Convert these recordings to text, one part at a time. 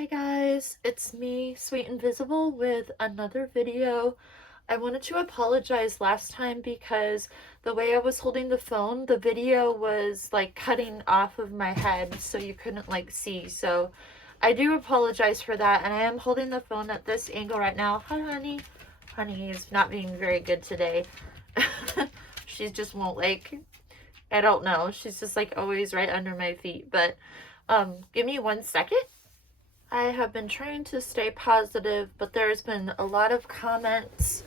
Hi guys, it's me, Sweet Invisible, with another video. I wanted to apologize last time because the way I was holding the phone, the video was like cutting off of my head so you couldn't like see. So I do apologize for that, and I am holding the phone at this angle right now. Hi honey. Honey is not being very good today. She just won't I don't know. She's just like always right under my feet. But give me 1 second. I have been trying to stay positive, but there's been a lot of comments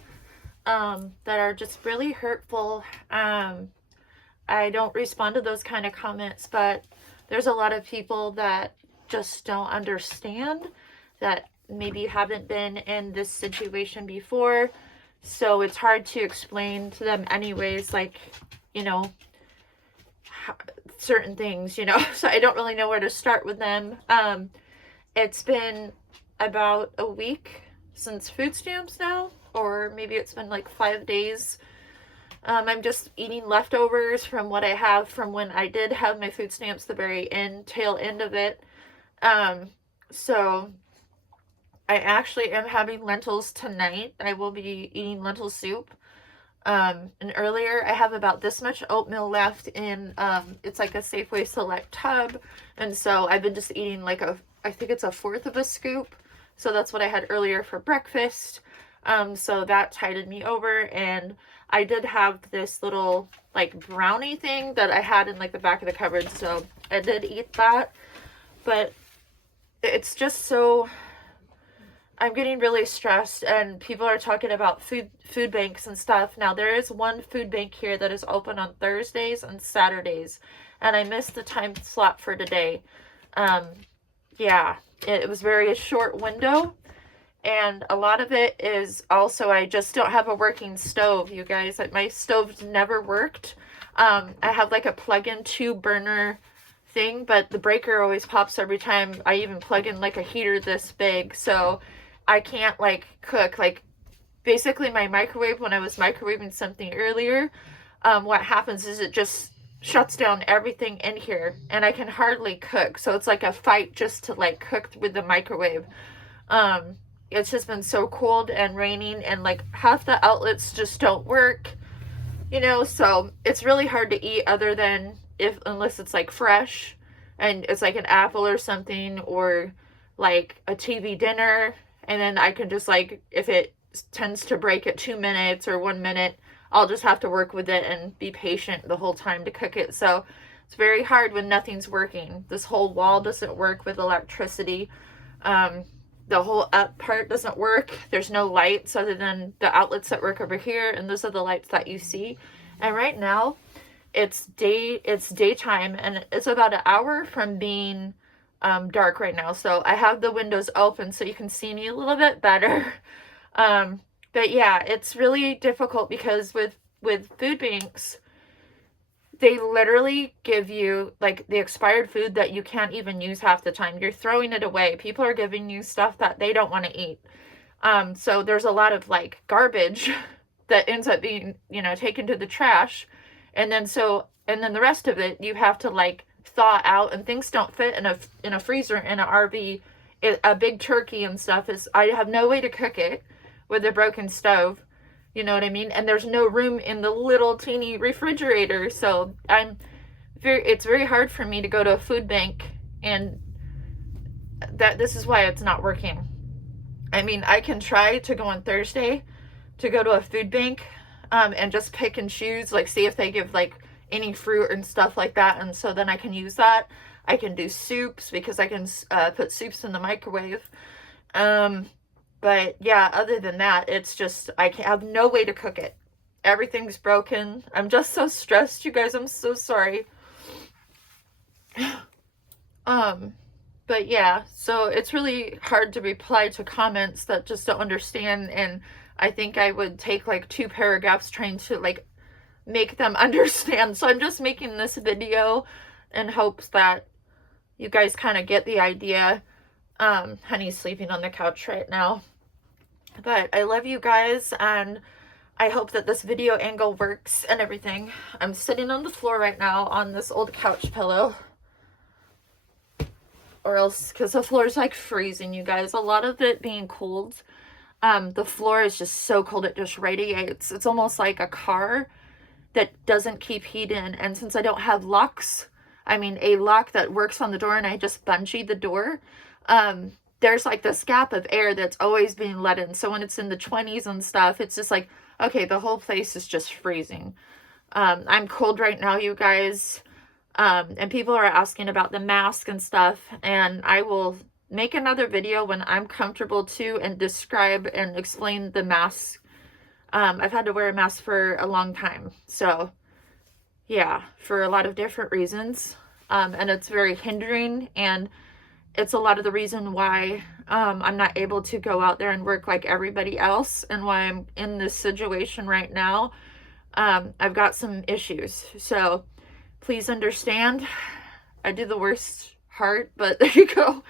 that are just really hurtful. I don't respond to those kind of comments, but there's a lot of people that just don't understand, that maybe haven't been in this situation before. So it's hard to explain to them anyways, like, you know, certain things, so I don't really know where to start with them. It's been about a week since food stamps now, or maybe it's been like 5 days. I'm just eating leftovers from what I have from when I did have my food stamps, the very tail end of it. So I actually am having lentils tonight. I will be eating lentil soup. And earlier I have about this much oatmeal left in, it's like a Safeway Select tub. And so I've been just eating like I think it's 1/4 of a scoop. So that's what I had earlier for breakfast. So that tided me over, and I did have this little like brownie thing that I had in like the back of the cupboard. So I did eat that, but it's just so, I'm getting really stressed, and people are talking about food banks and stuff. Now, there is one food bank here that is open on Thursdays and Saturdays, and I missed the time slot for today. Yeah, it was very short window, and a lot of it is also, I just don't have a working stove, you guys. Like, my stove's never worked. I have like a plug-in 2-burner thing, but the breaker always pops every time I even plug in like a heater this big. So I can't like cook. Like, basically my microwave, when I was microwaving something earlier, what happens is it just shuts down everything in here, and I can hardly cook. So it's like a fight just to like cook with the microwave. It's just been so cold and raining, and like half the outlets just don't work, so it's really hard to eat other than unless it's like fresh and it's like an apple or something, or like a TV dinner. And then I can just like, if it tends to break at 2 minutes or 1 minute, I'll just have to work with it and be patient the whole time to cook it. So it's very hard when nothing's working. This whole wall doesn't work with electricity. The whole up part doesn't work. There's no lights other than the outlets that work over here, and those are the lights that you see. And right now it's daytime, and it's about an hour from being dark right now. So I have the windows open so you can see me a little bit better. But yeah, it's really difficult because with food banks, they literally give you like the expired food that you can't even use half the time. You're throwing it away. People are giving you stuff that they don't want to eat. So there's a lot of like garbage that ends up being, taken to the trash. And then the rest of it you have to like thaw out, and things don't fit in a freezer in an RV. A big turkey and stuff I have no way to cook it with a broken stove. You know what I mean? And there's no room in the little teeny refrigerator. So it's very hard for me to go to a food bank, and this is why it's not working. I mean, I can try to go on Thursday to go to a food bank, and just pick and choose, like see if they give like any fruit and stuff like that. And so then I can use that. I can do soups because I can put soups in the microwave. But yeah, other than that, it's just, I have no way to cook it. Everything's broken. I'm just so stressed, you guys. I'm so sorry. But yeah, so it's really hard to reply to comments that just don't understand. And I think I would take like 2 paragraphs trying to like make them understand. So I'm just making this video in hopes that you guys kind of get the idea. Honey's sleeping on the couch right now. But I love you guys, and I hope that this video angle works and everything. I'm sitting on the floor right now on this old couch pillow. or else, because the floor is like freezing, you guys. A lot of it being cold. The floor is just so cold, it just radiates. It's almost like a car that doesn't keep heat in. And since I don't have locks, I mean a lock that works on the door, and I just bungee the door, there's like this gap of air that's always being let in. So when it's in the 20s and stuff, it's just like, okay, the whole place is just freezing. I'm cold right now, you guys. And people are asking about the mask and stuff, and I will make another video when I'm comfortable to and describe and explain the mask. I've had to wear a mask for a long time, so yeah, for a lot of different reasons, and it's very hindering, and it's a lot of the reason why I'm not able to go out there and work like everybody else, and why I'm in this situation right now. I've got some issues, so please understand. I did the worst heart, but there you go.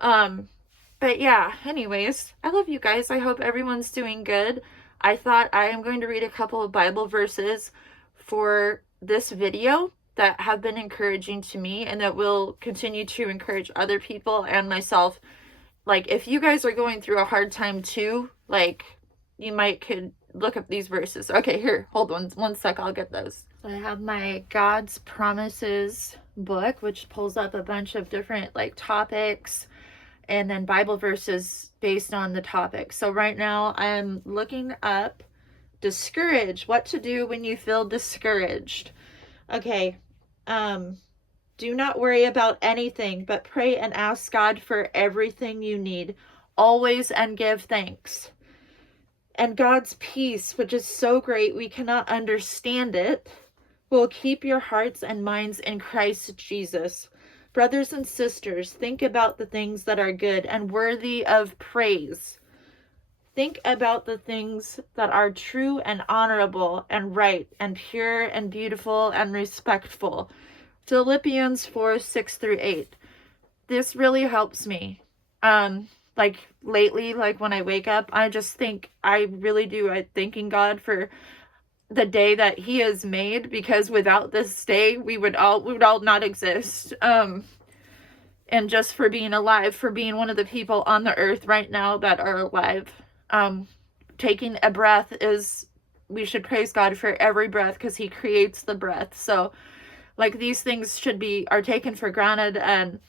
But yeah, anyways, I love you guys. I hope everyone's doing good. I thought I am going to read a couple of Bible verses for this video that have been encouraging to me, and that will continue to encourage other people and myself. Like, if you guys are going through a hard time too, like, you could look up these verses. Okay, here, hold on one sec, I'll get those. So I have my God's Promises book, which pulls up a bunch of different like topics, and then Bible verses based on the topic. So right now I'm looking up discouraged, what to do when you feel discouraged. Okay, do not worry about anything, but pray and ask God for everything you need, always, and give thanks. And God's peace, which is so great we cannot understand it, will keep your hearts and minds in Christ Jesus. Brothers and sisters, think about the things that are good and worthy of praise. Think about the things that are true and honorable and right and pure and beautiful and respectful. Philippians 4:6-8. This really helps me. Like lately, like when I wake up, I just think, I really do. I'm thanking God for the day that He has made, because without this day, we would all not exist. And just for being alive, for being one of the people on the earth right now that are alive. Taking a breath we should praise God for every breath, because He creates the breath. So like, these things are taken for granted, and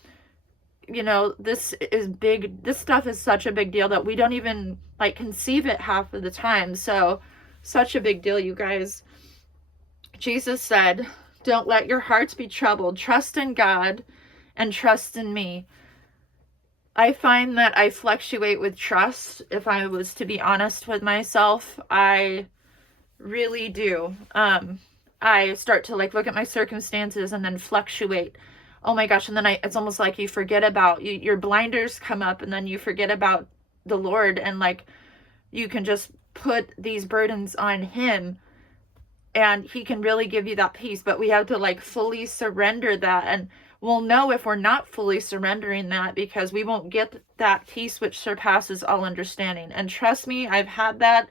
you know, this is big. This stuff is such a big deal that we don't even like conceive it half of the time. So such a big deal, you guys. Jesus said, don't let your hearts be troubled. Trust in God and trust in me. I find that I fluctuate with trust. If I was to be honest with myself, I really do. I start to like look at my circumstances and then fluctuate. Oh my gosh. And then it's almost like you forget about your blinders come up, and then you forget about the Lord, and like you can just put these burdens on Him, and He can really give you that peace. But we have to like fully surrender that, and we'll know if we're not fully surrendering that, because we won't get that peace which surpasses all understanding. And trust me, I've had that.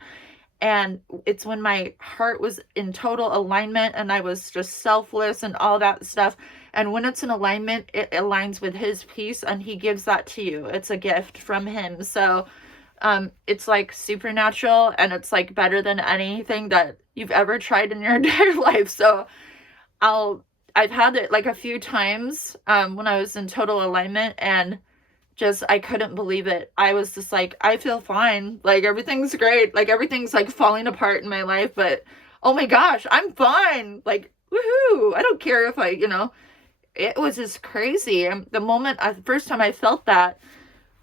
And it's when my heart was in total alignment, and I was just selfless and all that stuff. And when it's in alignment, it aligns with His peace, and He gives that to you. It's a gift from Him. So it's like supernatural, and it's like better than anything that you've ever tried in your entire life. So I've had it like a few times when I was in total alignment, and just, I couldn't believe it. I was just like, I feel fine. Like, everything's great. Like, everything's like falling apart in my life, but oh my gosh, I'm fine. Like, woohoo. I don't care if it was just crazy. And the first time I felt that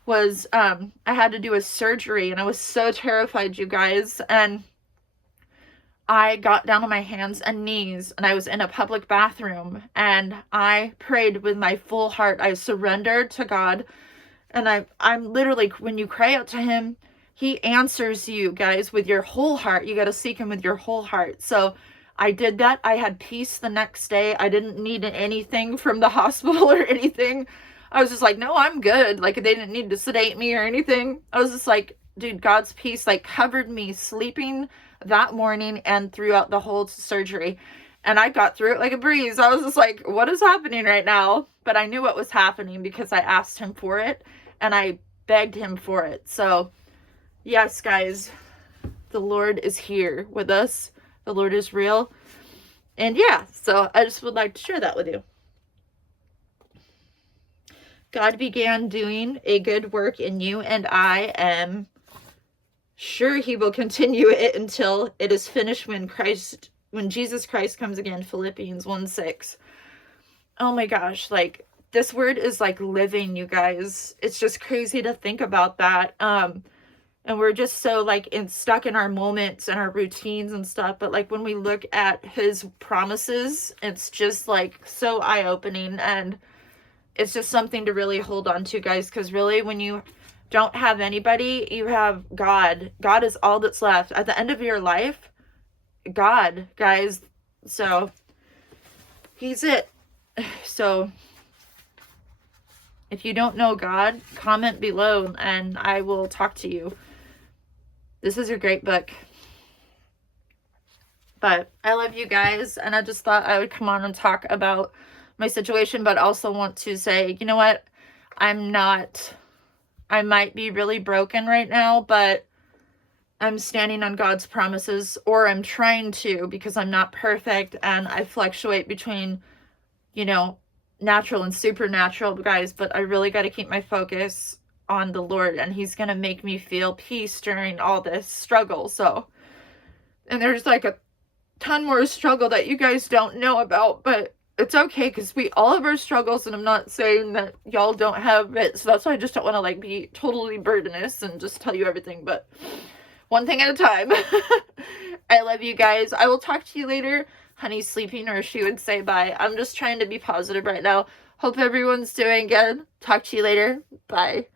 was, I had to do a surgery, and I was so terrified, you guys. And I got down on my hands and knees, and I was in a public bathroom, and I prayed with my full heart. I surrendered to God. And I'm literally, when you cry out to Him, He answers you, guys, with your whole heart. You got to seek Him with your whole heart. So I did that. I had peace the next day. I didn't need anything from the hospital or anything. I was just like, no, I'm good. Like, they didn't need to sedate me or anything. I was just like, dude, God's peace like covered me sleeping that morning and throughout the whole surgery. And I got through it like a breeze. I was just like, what is happening right now? But I knew what was happening because I asked him for it and I begged him for it. So, yes, guys, the Lord is here with us. The Lord is real. And yeah, so I just would like to share that with you. God began doing a good work in you, and I am sure he will continue it until it is finished when Jesus Christ comes again. Philippians 1:6. Oh my gosh, like this word is like living, you guys. It's just crazy to think about that. And we're just so like stuck in our moments and our routines and stuff. But like when we look at his promises, it's just like so eye-opening, and it's just something to really hold on to, guys, because really when you don't have anybody, you have God. God is all that's left. At the end of your life, God, guys. So he's it. So if you don't know God, comment below and I will talk to you. This is a great book. But I love you guys, and I just thought I would come on and talk about my situation, but also want to say, you know what? I might be really broken right now, but I'm standing on God's promises, or I'm trying to, because I'm not perfect and I fluctuate between, you know, natural and supernatural, guys, but I really got to keep my focus on the Lord, and he's going to make me feel peace during all this struggle. So, and there's like a ton more struggle that you guys don't know about, but it's okay, because we all have our struggles, and I'm not saying that y'all don't have it. So that's why I just don't want to like be totally burdenous and just tell you everything, but one thing at a time. I love you guys. I will talk to you later. Honey's sleeping, or she would say bye. I'm just trying to be positive right now. Hope everyone's doing good. Talk to you later. Bye.